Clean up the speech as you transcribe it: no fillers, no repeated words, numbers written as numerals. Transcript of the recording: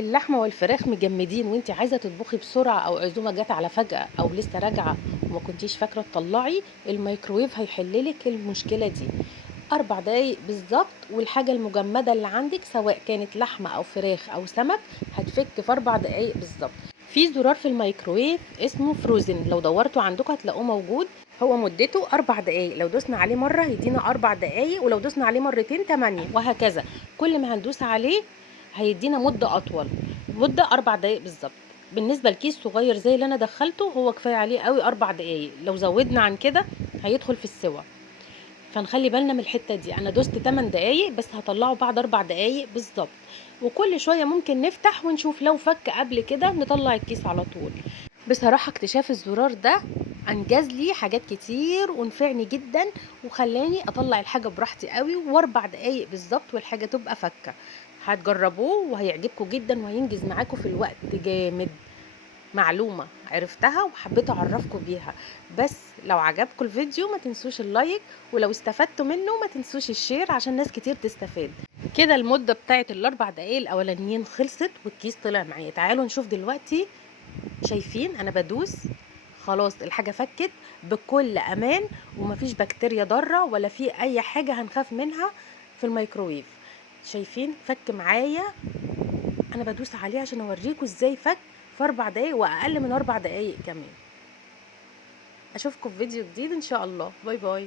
اللحمة والفراخ مجمدين وانت عايزة تطبخي بسرعة او عزومة جت على فجأة او لسه راجعة وما كنتيش فاكرة تطلعي الميكروويف هيحللك المشكلة دي. 4 دقايق بالظبط، والحاجة المجمدة اللي عندك سواء كانت لحمة او فراخ او سمك هتفك في 4 دقايق بالظبط. في زرار في الميكروويف اسمه فروزن، لو دورتوا عندكم هتلاقوه موجود. هو مدته 4 دقايق، لو دوسنا عليه مرة هيدينا 4 دقايق، ولو دوسنا عليه مرتين 8 وهكذا. كل ما هندوس عليه هيدينا مدة أطول، مدة 4 دقايق بالظبط. بالنسبة لكيس صغير زي اللي أنا دخلته هو كفاية عليه قوي 4 دقايق، لو زودنا عن كده هيدخل في السوا. فنخلي بالنا من الحتة دي. أنا دوست 8 دقايق بس هطلعه بعد 4 دقايق بالظبط. وكل شوية ممكن نفتح ونشوف، لو فك قبل كده نطلع الكيس على طول. بصراحة اكتشاف الزرار ده انجز لي حاجات كتير ونفعني جدا، وخلاني اطلع الحاجة براحتي قوي، و4 دقايق بالظبط والحاجة تبقى فكة. هتجربوه وهيعجبكم جدا وهينجز معاكم في الوقت جامد. معلومة عرفتها وحبيت اعرفكم بيها. بس لو عجبكم الفيديو ما تنسوش اللايك، ولو استفدتوا منه ما تنسوش الشير عشان ناس كتير تستفاد. كده المدة بتاعت ال4 دقايق الاولانيين خلصت والكيس طلع معايا. تعالوا نشوف دلوقتي. شايفين انا بدوس خلاص الحاجة فكت بكل امان، ومفيش بكتيريا ضارة ولا في اي حاجة هنخاف منها في الميكروويف. شايفين فك معايا. انا بدوس عليه عشان اوريكم ازاي فك في 4 دقايق واقل من 4 دقايق كمان. اشوفكم في فيديو جديد ان شاء الله. باي باي.